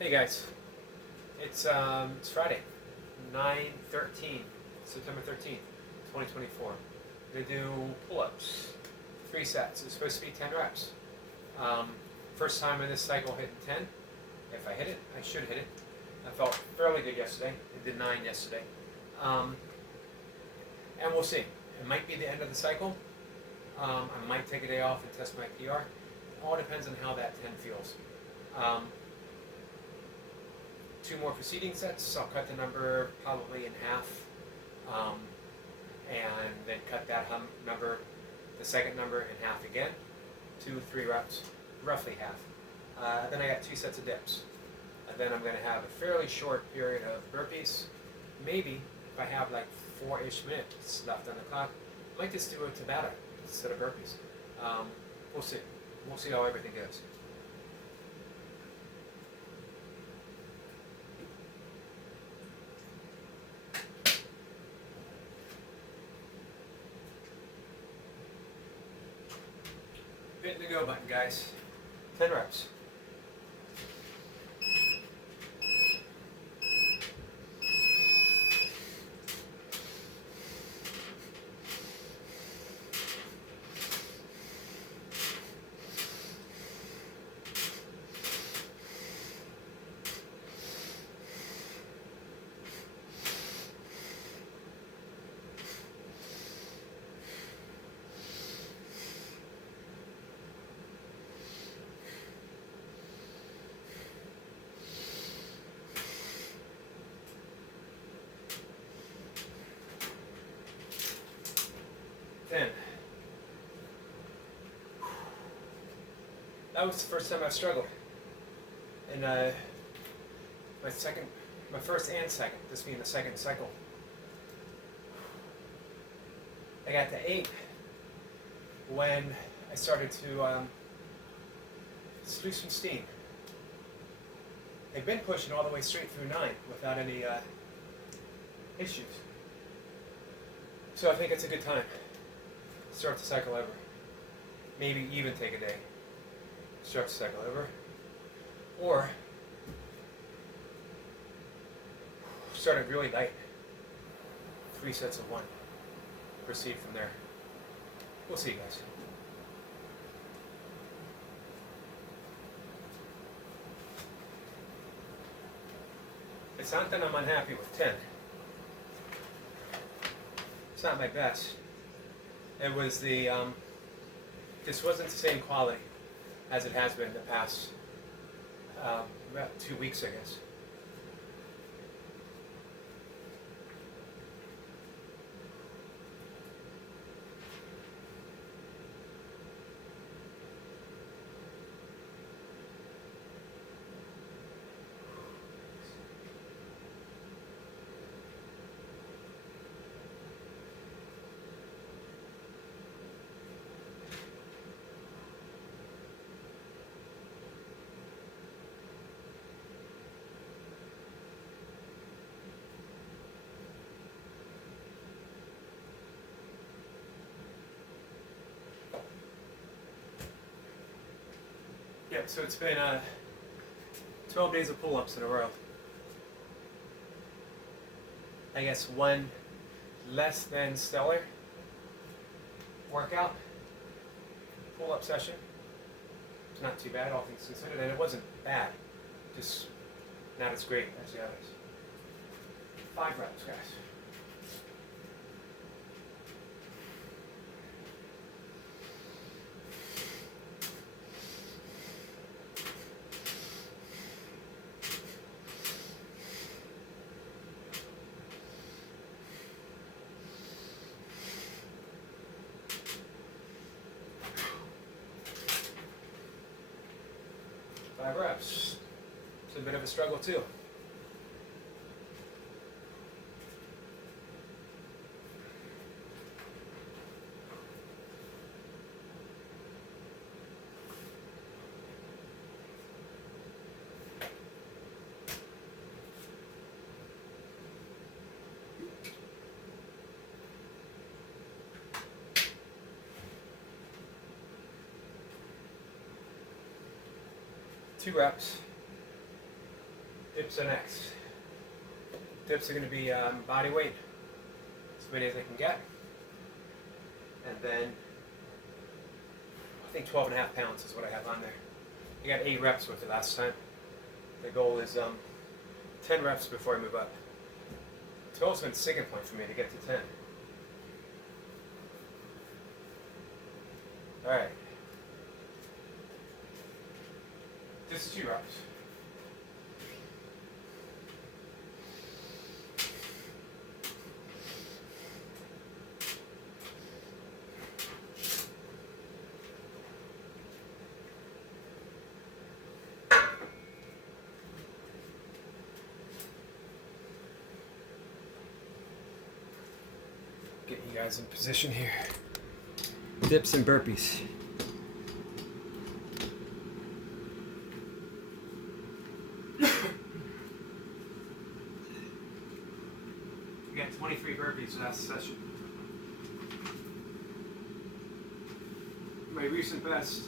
Hey guys, it's Friday, 9/13, September 13th, 2024. I'm gonna do pull-ups, 3 sets. It's supposed to be 10 reps. Um, First time in this cycle hitting 10. If I hit it, I should hit it. I felt fairly good yesterday. I did 9 yesterday, um, and we'll see. It might be the end of the cycle. I might take a day off and test my PR. It all depends on how that 10 feels. Um, 2 more preceding sets. I'll cut the number probably in half, um, and then cut that number, the second number, in half again. 2-3 reps, roughly half. Then I got 2 sets of dips. And then I'm going to have a fairly short period of burpees. Maybe if I have like 4-ish minutes left on the clock, I might just do a Tabata instead of burpees. We'll see. We'll see how everything goes. Hitting the go button, guys. 10 reps. That was the first time I've struggled. And my first and second, this being the second cycle. I got to 8 when I started to just lose some steam. They've been pushing all the way straight through 9 without any issues. So I think it's a good time to start the cycle over. Maybe even take a day. Start the cycle over. Or start it really light. 3 sets of 1. Proceed from there. We'll see, guys. It's not that I'm unhappy with 10. It's not my best. It was the, this wasn't the same quality as it has been the past about 2 weeks, I guess. Yeah, so it's been 12 days of pull-ups in a row. I guess one less than stellar workout, pull-up session. It's not too bad, all things considered, and it wasn't bad, just not as great as the others. 5 reps, guys. Five reps. It's a bit of a struggle too. Two reps. Dips are next. Dips are going to be body weight, as many as I can get. And then I think 12.5 pounds is what I have on there. I got 8 reps with it last time. The goal is 10 reps before I move up. 12's been a sticking point for me to get to 10. Alright. This is 2 reps. Get you guys in position here. Dips and burpees. We got 23 burpees last session. My recent best,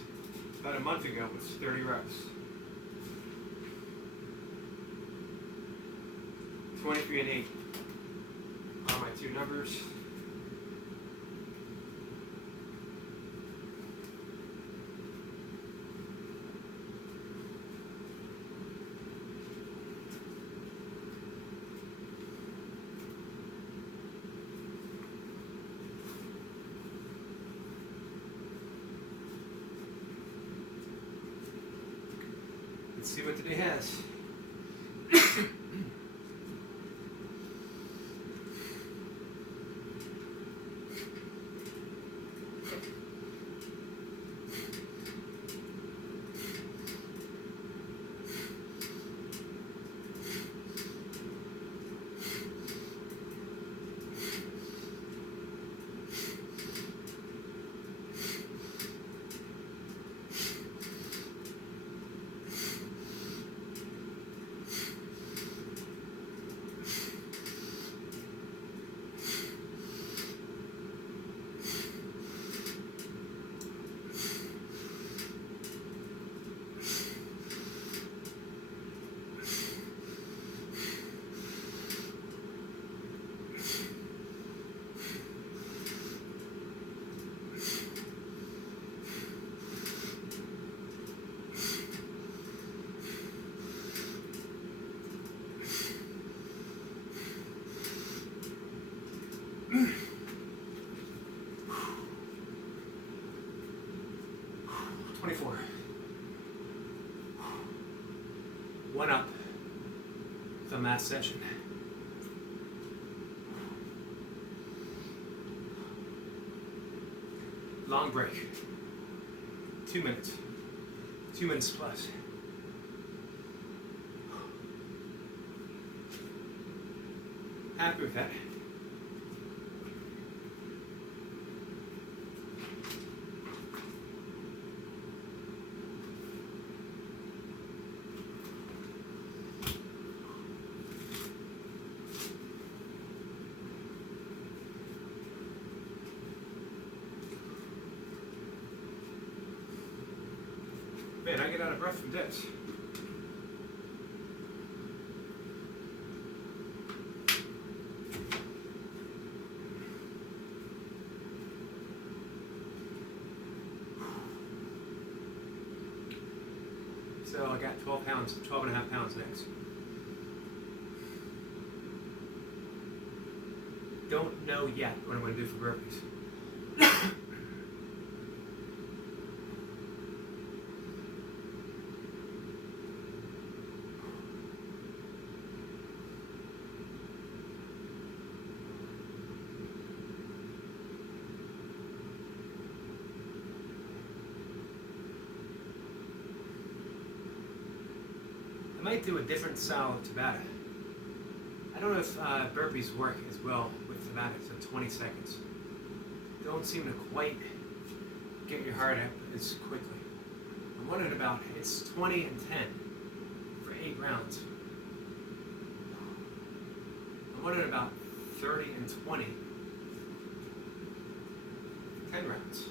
about a month ago, was 30 reps. 23 and 8 are my 2 numbers. Let's see what today has. One up from last session. Long break. 2 minutes. 2 minutes plus. Happy with that. Man, I get out of breath from dips. So I got 12 pounds, 12.5 pounds next. Don't know yet what I'm going to do for burpees. I might do a different style of Tabata. I don't know if burpees work as well with Tabata, so 20 seconds. Don't seem to quite get your heart up as quickly. I'm wondering about, it's 20 and 10 for 8 rounds. I'm wondering about 30 and 20, 10 rounds.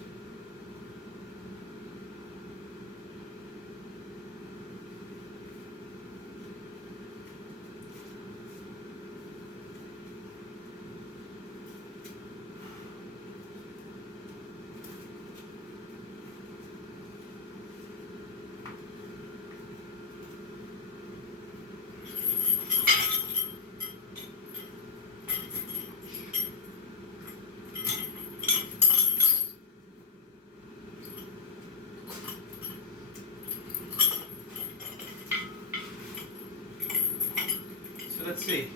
let's see.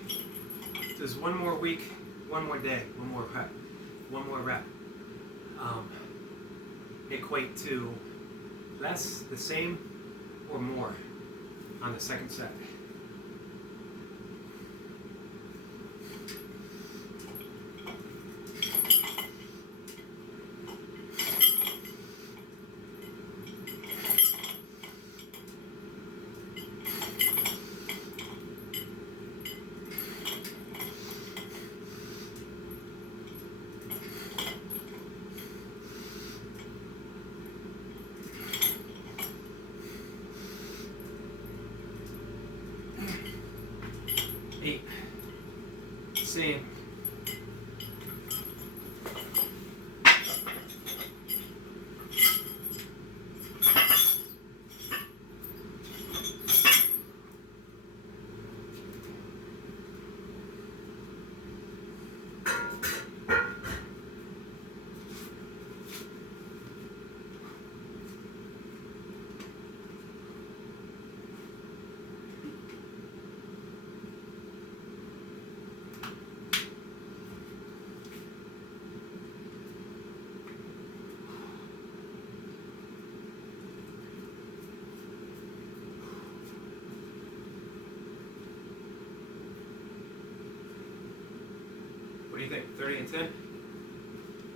Does one more week, one more day, one more rep equate to less, the same, or more on the second set? Eight. Same. What do you think? 30 and 10?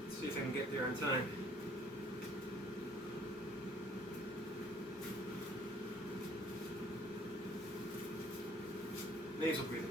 Let's see if I can get there on time. Nasal breathing.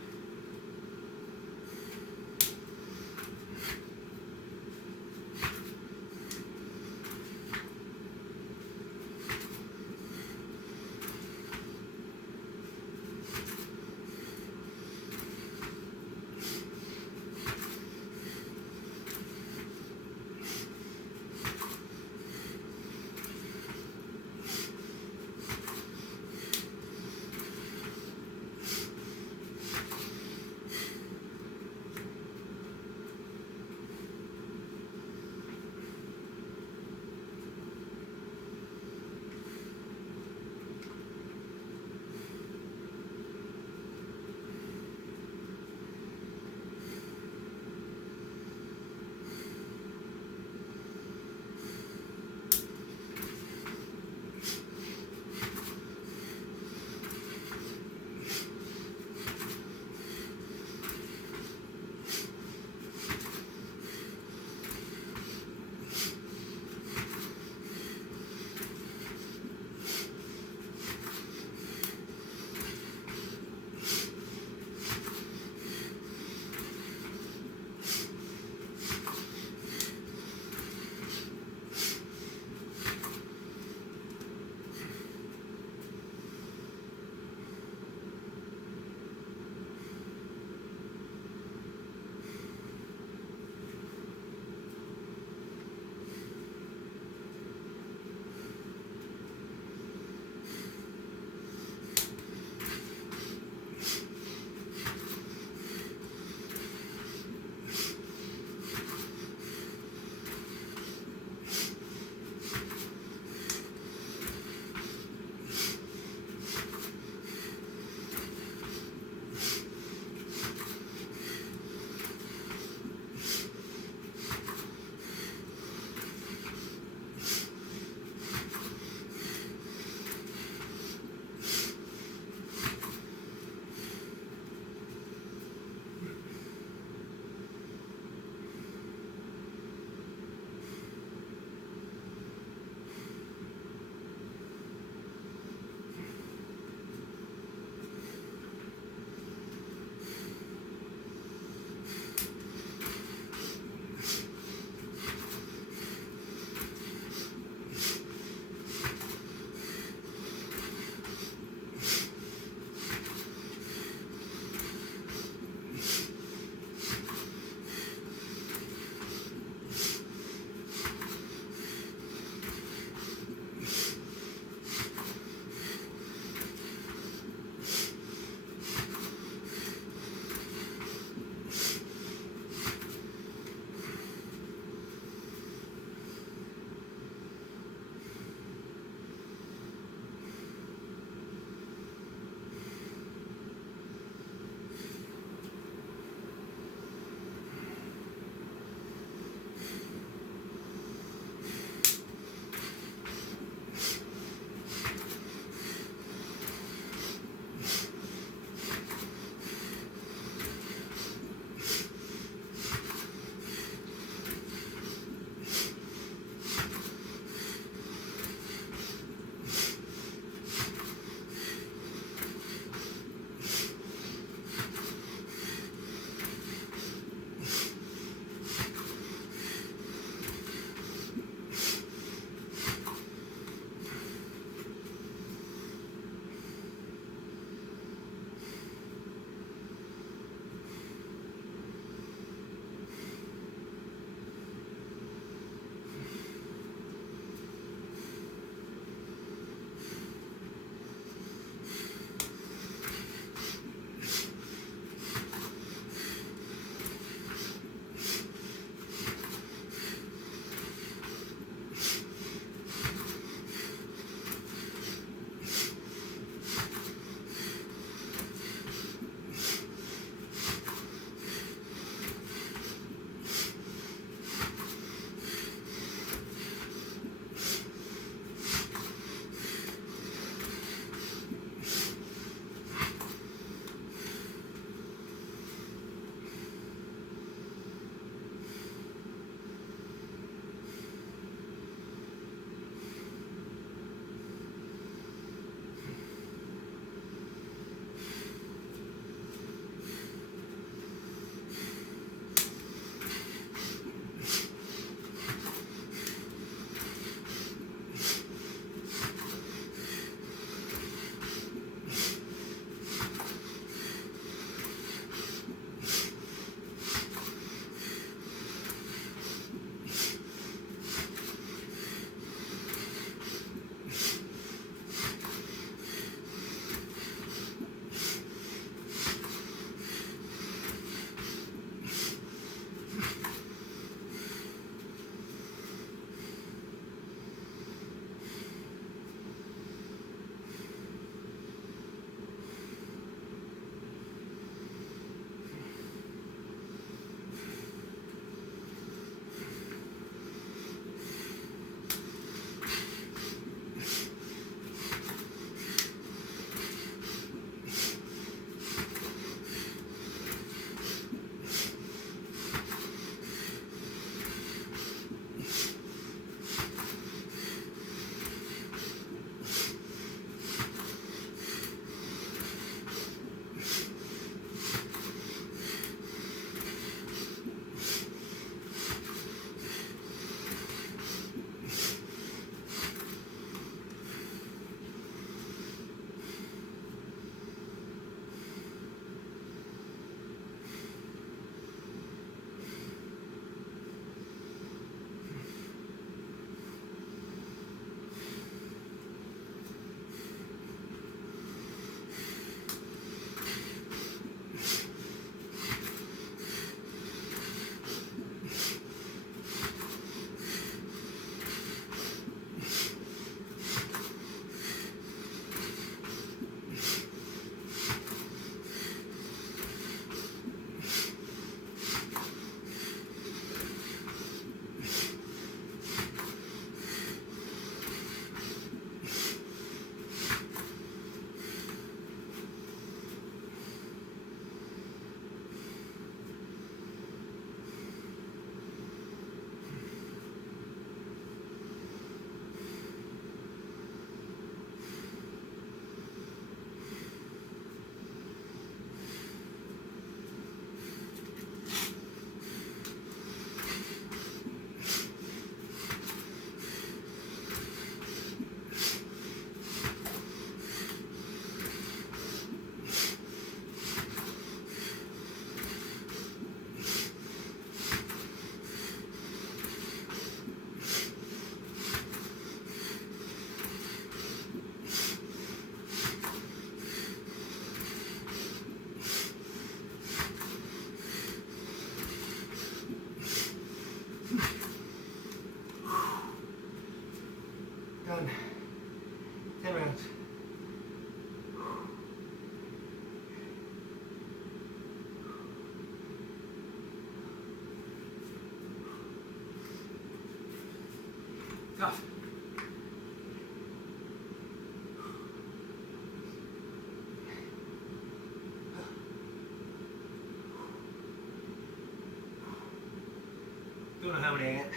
Don't know how many I got.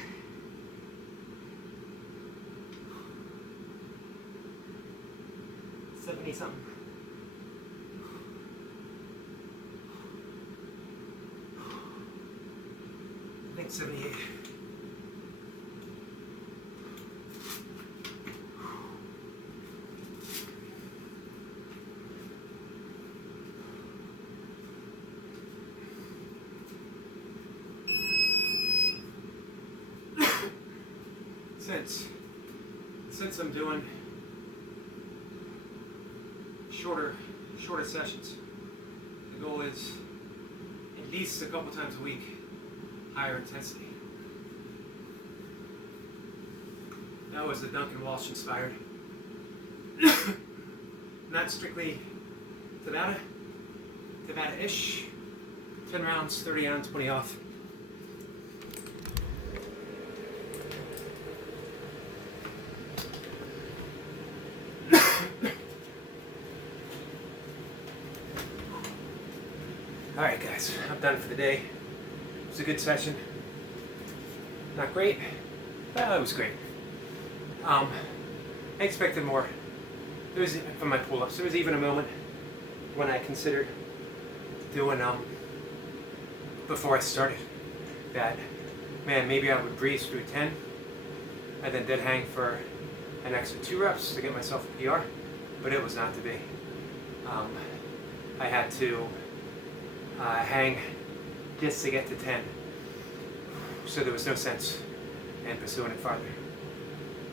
$70 something. I think 78. Since I'm doing shorter sessions, the goal is at least a couple times a week, higher intensity. That was the Duncan Walsh inspired. Not strictly Tabata-ish. 10 rounds, 30 on, 20 off. Alright guys, I'm done for the day. It was a good session. Not great, but it was great. I expected more. There was, from my pull-ups, there was even a moment when I considered doing, before I started, that, man, maybe I would breeze through 10 and then dead hang for an extra 2 reps to get myself a PR, but it was not to be. I had to hang just to get to 10, so there was no sense in pursuing it farther.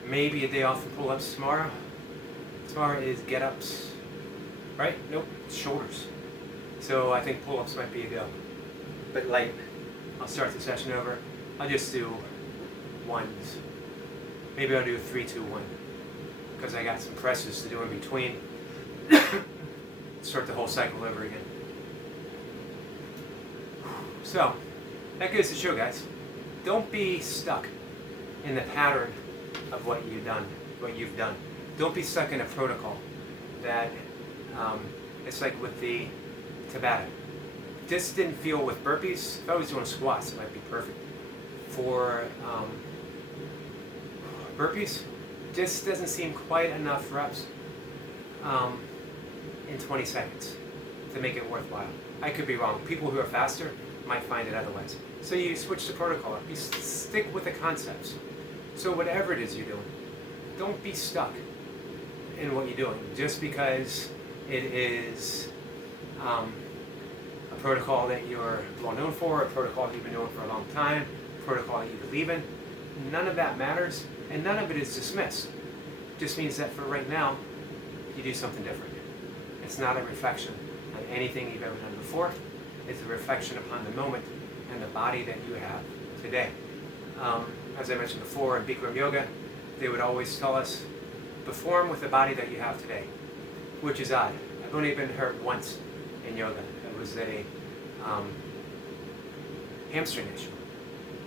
Maybe a day off from pull-ups tomorrow. Tomorrow is get-ups, right? Nope, it's shoulders. So I think pull-ups might be a go, but light. I'll start the session over. I'll just do ones. Maybe I'll do 3, 2, 1, because I got some presses to do in between. Start the whole cycle over again. So, that goes to show, guys, don't be stuck in the pattern of what you've done. Don't be stuck in a protocol that, it's like with the Tabata. This didn't feel with burpees. If I was doing squats, it might be perfect. For burpees, just doesn't seem quite enough reps in 20 seconds to make it worthwhile. I could be wrong. People who are faster might find it otherwise. So you switch the protocol up. You stick with the concepts. So whatever it is you're doing, don't be stuck in what you're doing just because it is a protocol that you're well known for, a protocol that you've been doing for a long time, a protocol that you believe in. None of that matters, and none of it is dismissed. It just means that for right now, you do something different. It's not a reflection on anything you've ever done before. It's a reflection upon the moment and the body that you have today. As I mentioned before in Bikram Yoga, they would always tell us, perform with the body that you have today, which is odd. I've only been hurt once in yoga. It was a hamstring issue.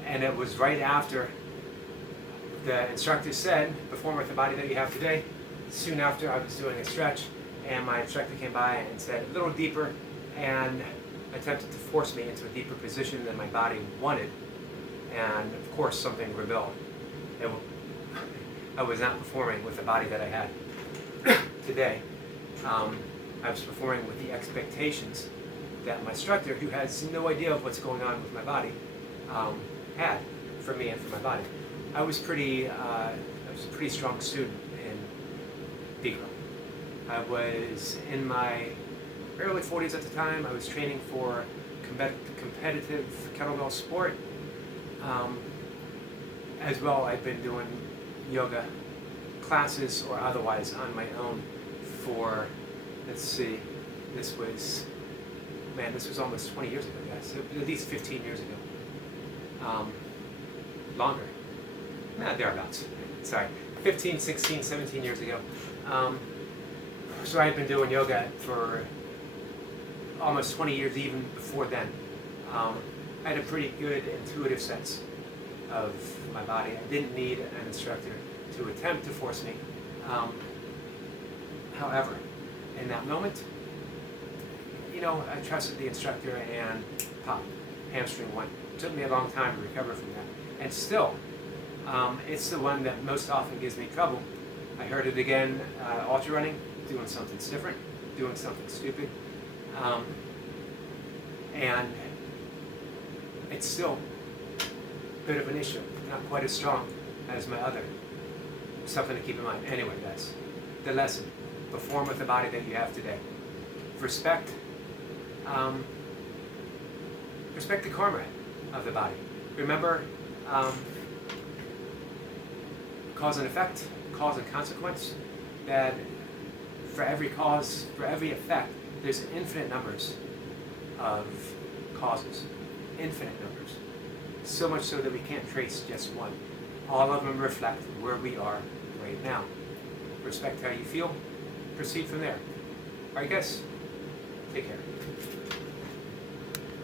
And it was right after the instructor said, perform with the body that you have today. Soon after, I was doing a stretch, and my instructor came by and said, a little deeper, and attempted to force me into a deeper position than my body wanted. And of course, something rebelled. I was not performing with the body that I had today. I was performing with the expectations that my instructor, who has no idea of what's going on with my body, had for me and for my body. I was a pretty strong student in Bikram. I was in my early 40s at the time. I was training for competitive kettlebell sport. As well, I've been doing yoga classes or otherwise on my own for, let's see, this was almost 20 years ago, guys. At least 15 years ago. Longer. Thereabouts. Sorry. 15, 16, 17 years ago. So I've been doing yoga for almost 20 years, even before then. I had a pretty good intuitive sense of my body. I didn't need an instructor to attempt to force me. However, in that moment, I trusted the instructor and pop, hamstring went. It took me a long time to recover from that. And still, it's the one that most often gives me trouble. I heard it again, ultra running, doing something different, doing something stupid. And it's still a bit of an issue, not quite as strong as my other. Something to keep in mind. Anyway, guys, the lesson: perform with the body that you have today. Respect, respect the karma of the body. Remember, cause and effect, cause and consequence. That for every cause, for every effect, there's infinite numbers of causes, infinite numbers. So much so that we can't trace just one. All of them reflect where we are right now. Respect how you feel, proceed from there. All right, guys, take care.